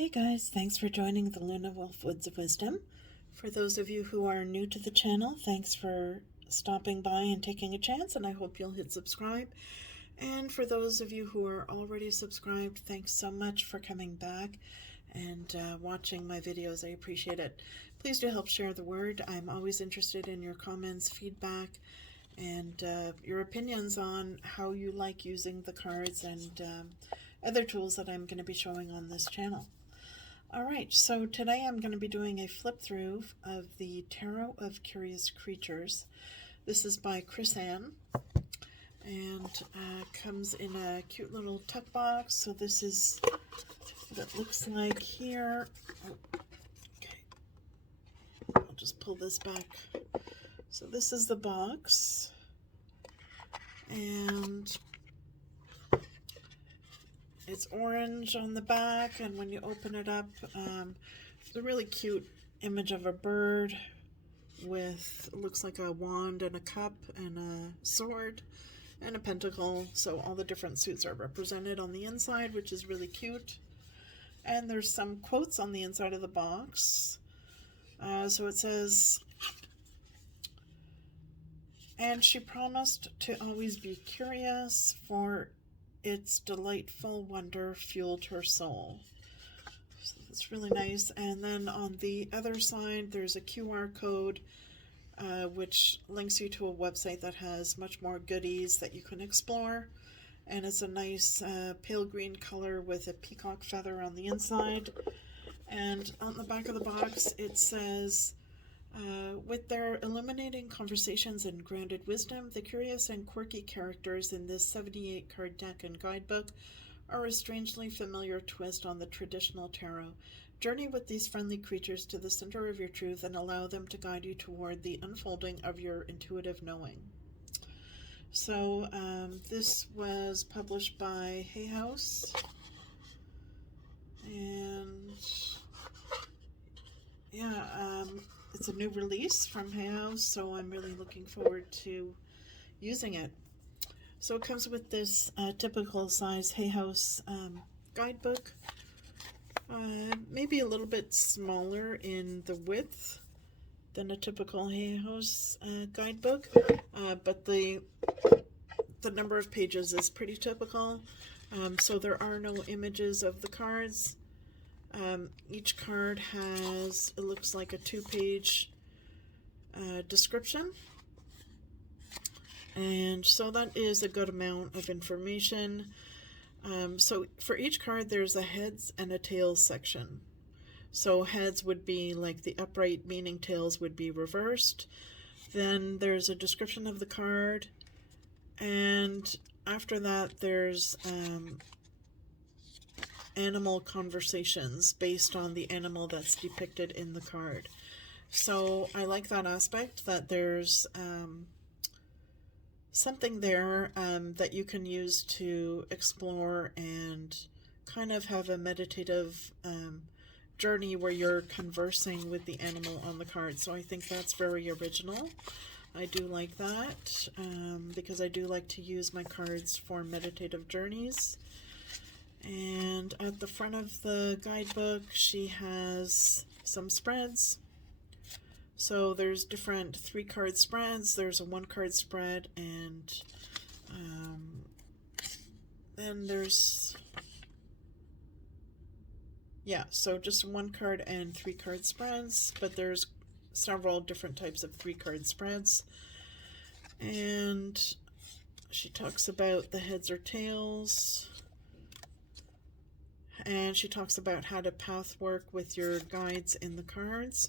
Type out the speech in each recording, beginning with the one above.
Hey guys, thanks for joining the Luna Wolf Woods of Wisdom. For those of you who are new to the channel, thanks for stopping by and taking a chance, and I hope you'll hit subscribe. And for those of you who are already subscribed, thanks so much for coming back and watching my videos. I appreciate it. Please do help share the word. I'm always interested in your comments, feedback, and your opinions on how you like using the cards and other tools that I'm going to be showing on this channel. Alright, so today I'm going to be doing a flip through of the Tarot of Curious Creatures. This is by Chris Ann, and comes in a cute little tuck box. So this is what it looks like here. Oh, okay, I'll just pull this back. So this is the box, and it's orange on the back, and when you open it up, it's a really cute image of a bird with, looks like a wand and a cup and a sword and a pentacle. So all the different suits are represented on the inside, which is really cute. And there's some quotes on the inside of the box. So it says, "And she promised to always be curious, for its delightful wonder fueled her soul." So that's really nice. And then on the other side, there's a QR code which links you to a website that has much more goodies that you can explore. And it's a nice pale green color with a peacock feather on the inside. And on the back of the box, it says, "With their illuminating conversations and grounded wisdom, the curious and quirky characters in this 78-card deck and guidebook are a strangely familiar twist on the traditional tarot. Journey with these friendly creatures to the center of your truth and allow them to guide you toward the unfolding of your intuitive knowing." So this was published by Hay House, and yeah, it's a new release from Hay House, so I'm really looking forward to using it. So it comes with this typical size Hay House guidebook, maybe a little bit smaller in the width than a typical Hay House guidebook, but the number of pages is pretty typical. So there are no images of the cards. Each card has, it looks like, a 2-page description, and so that is a good amount of information. So for each card there's a heads and a tails section. So heads would be like the upright, meaning tails would be reversed. Then there's a description of the card, and after that there's animal conversations based on the animal that's depicted in the card. So I like that aspect, that there's something there that you can use to explore and kind of have a meditative journey where you're conversing with the animal on the card. So I think that's very original. I do like that because I do like to use my cards for meditative journeys. And at the front of the guidebook, she has some spreads. So there's different 3-card spreads. There's a 1-card spread, and then there's, yeah, so just 1-card and 3-card spreads, but there's several different types of 3-card spreads. And she talks about the heads or tails. And she talks about how to path work with your guides in the cards,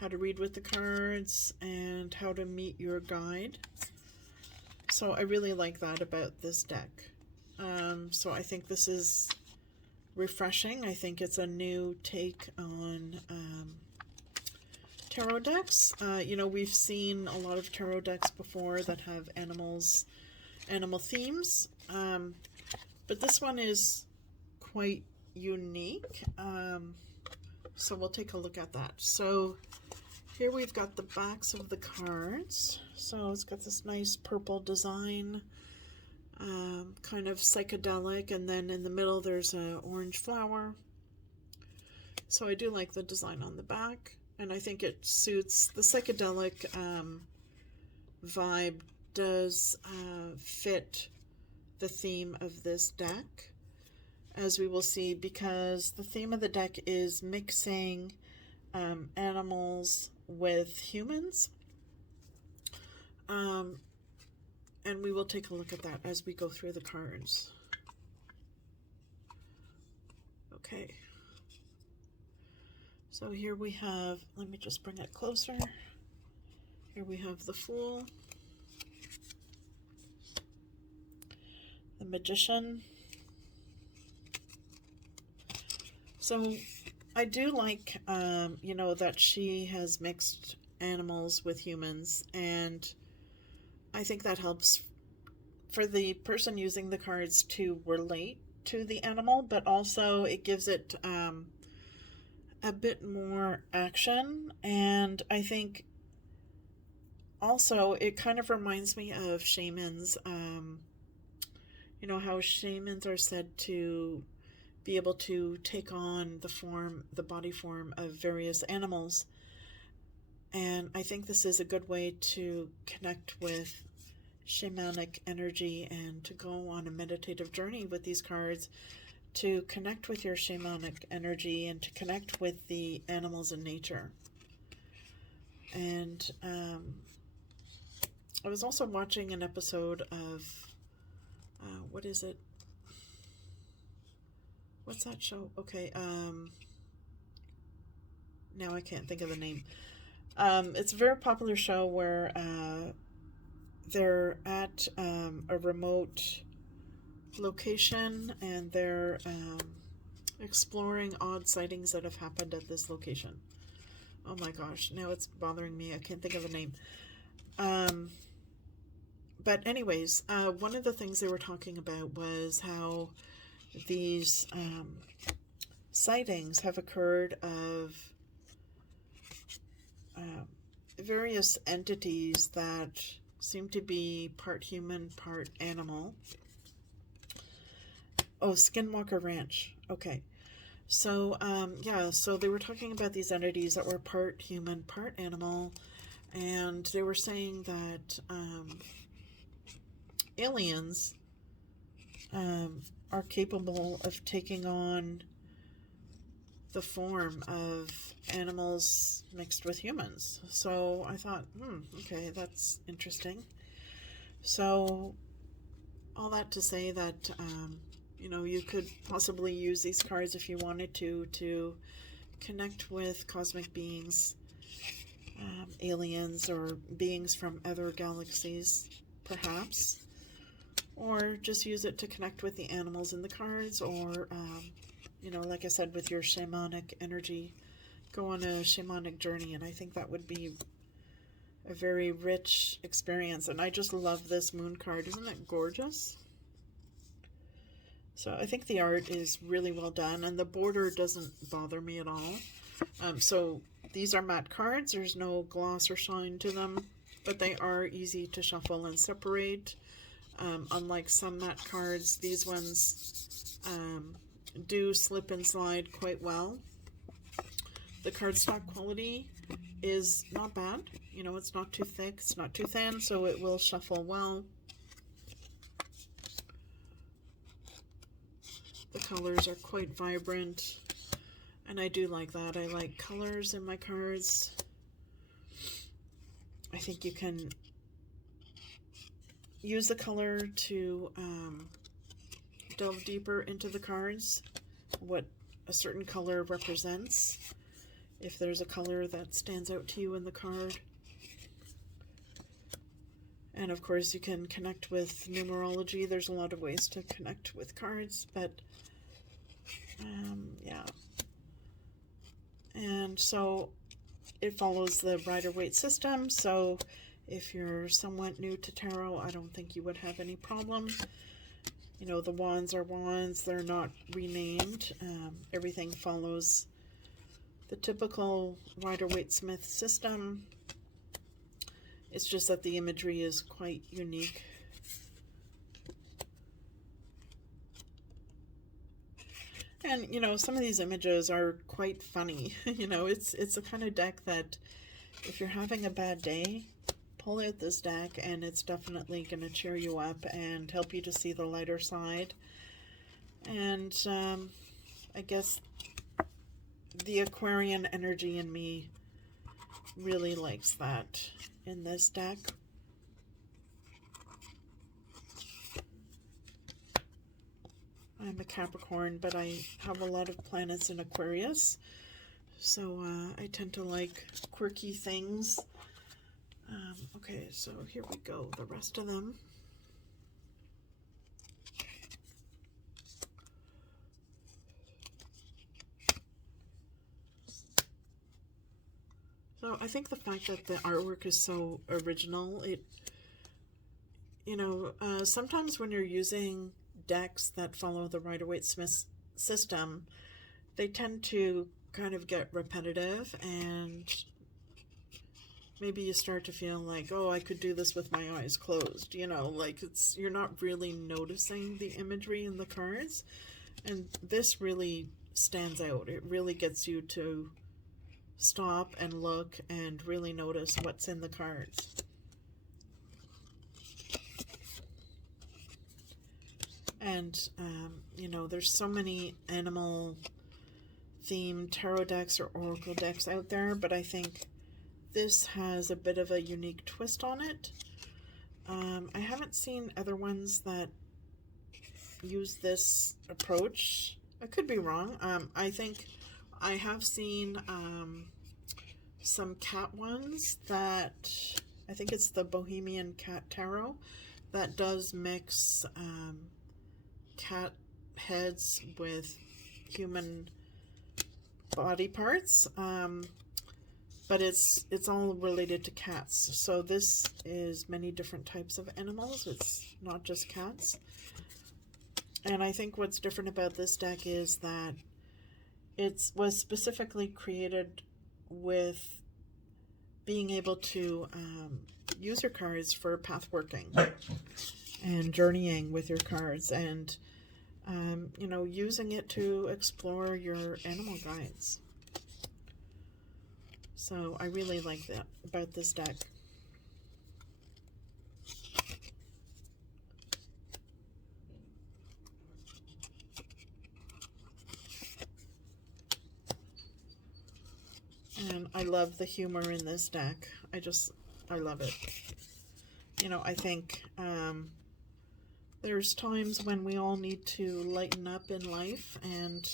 how to read with the cards, and how to meet your guide. So I really like that about this deck. So I think this is refreshing. I think it's a new take on tarot decks. You know, we've seen a lot of tarot decks before that have animal themes. But this one is quite unique, so we'll take a look at that. So here we've got the backs of the cards. So it's got this nice purple design. kind of psychedelic, and then in the middle there's an orange flower. So I do like the design on the back, and I think it suits the psychedelic vibe. Does fit the theme of this deck, as we will see, because the theme of the deck is mixing animals with humans. And we will take a look at that as we go through the cards. Okay. So here we have, let me just bring it closer. Here we have the Fool, the Magician. So I do like, you know, that she has mixed animals with humans, and I think that helps for the person using the cards to relate to the animal, but also it gives it a bit more action. And I think also it kind of reminds me of shamans. You know how shamans are said to be able to take on the body form of various animals. And I think this is a good way to connect with shamanic energy and to go on a meditative journey with these cards, to connect with your shamanic energy and to connect with the animals in nature. And I was also watching an episode of, what is it? What's that show? Okay, now I can't think of the name. It's a very popular show where they're at a remote location, and they're exploring odd sightings that have happened at this location. Oh my gosh, now it's bothering me. I can't think of the name. But anyways, one of the things they were talking about was how these sightings have occurred of various entities that seem to be part human, part animal. Oh, Skinwalker Ranch. Okay. So, yeah, so they were talking about these entities that were part human, part animal, and they were saying that aliens are capable of taking on the form of animals mixed with humans. So I thought, okay, that's interesting. So all that to say that, you know, you could possibly use these cards if you wanted to connect with cosmic beings, aliens, or beings from other galaxies, perhaps. Or just use it to connect with the animals in the cards, or, you know, like I said, with your shamanic energy, go on a shamanic journey. And I think that would be a very rich experience. And I just love this moon card. Isn't it gorgeous? So I think the art is really well done, and the border doesn't bother me at all. So these are matte cards. There's no gloss or shine to them, but they are easy to shuffle and separate. Unlike some matte cards, these ones do slip and slide quite well. The cardstock quality is not bad. You know, it's not too thick, it's not too thin, so it will shuffle well. The colors are quite vibrant, and I do like that. I like colors in my cards. I think you can use the color to delve deeper into the cards, what a certain color represents, if there's a color that stands out to you in the card. And of course you can connect with numerology. There's a lot of ways to connect with cards, but yeah. And so it follows the Rider-Waite system, so if you're somewhat new to tarot, I don't think you would have any problem. You know, the wands are wands, they're not renamed. Everything follows the typical Rider-Waite-Smith system. It's just that the imagery is quite unique. And, you know, some of these images are quite funny. You know, it's a kind of deck that if you're having a bad day, pull out this deck and it's definitely going to cheer you up and help you to see the lighter side. And I guess the Aquarian energy in me really likes that in this deck. I'm a Capricorn, but I have a lot of planets in Aquarius, so I tend to like quirky things. Okay, so here we go, the rest of them. So I think the fact that the artwork is so original, you know, sometimes when you're using decks that follow the Rider-Waite-Smith system, they tend to kind of get repetitive, and maybe you start to feel like, oh, I could do this with my eyes closed, you know, like you're not really noticing the imagery in the cards, and this really stands out. It really gets you to stop and look and really notice what's in the cards. And, you know, there's so many animal themed tarot decks or oracle decks out there, but I think this has a bit of a unique twist on it. I haven't seen other ones that use this approach. I could be wrong. I think I have seen some cat ones that, I think it's the Bohemian Cat Tarot, that does mix cat heads with human body parts, but it's all related to cats. So this is many different types of animals. It's not just cats. And I think what's different about this deck is that it was specifically created with being able to use your cards for path working and journeying with your cards, and you know, using it to explore your animal guides. So I really like that about this deck. And I love the humor in this deck. I love it. You know, I think there's times when we all need to lighten up in life, and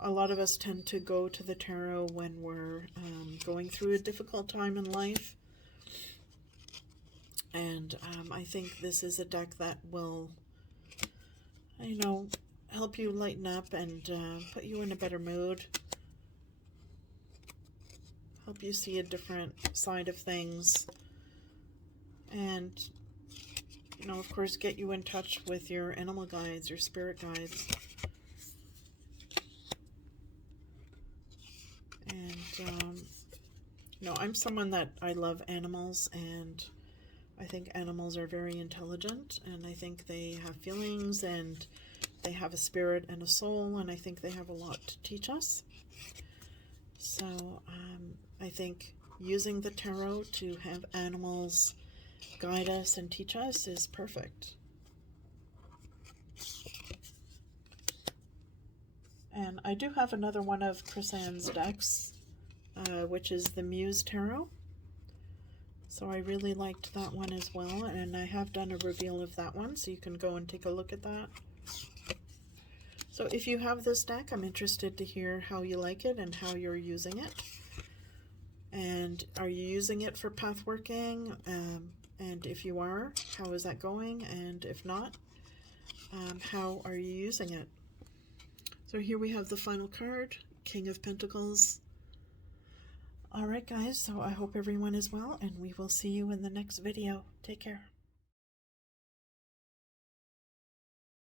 a lot of us tend to go to the tarot when we're going through a difficult time in life. And I think this is a deck that will, you know, help you lighten up and put you in a better mood. Help you see a different side of things. And, you know, of course, get you in touch with your animal guides, your spirit guides. And, you know, I'm someone that I love animals, and I think animals are very intelligent, and I think they have feelings, and they have a spirit and a soul, and I think they have a lot to teach us. So I think using the tarot to have animals guide us and teach us is perfect. And I do have another one of Chris Ann's decks, which is the Muse Tarot. So I really liked that one as well, and I have done a reveal of that one, so you can go and take a look at that. So if you have this deck, I'm interested to hear how you like it and how you're using it. And are you using it for path working? And if you are, how is that going? And if not, how are you using it? So here we have the final card, King of Pentacles. Alright guys, so I hope everyone is well, and we will see you in the next video. Take care.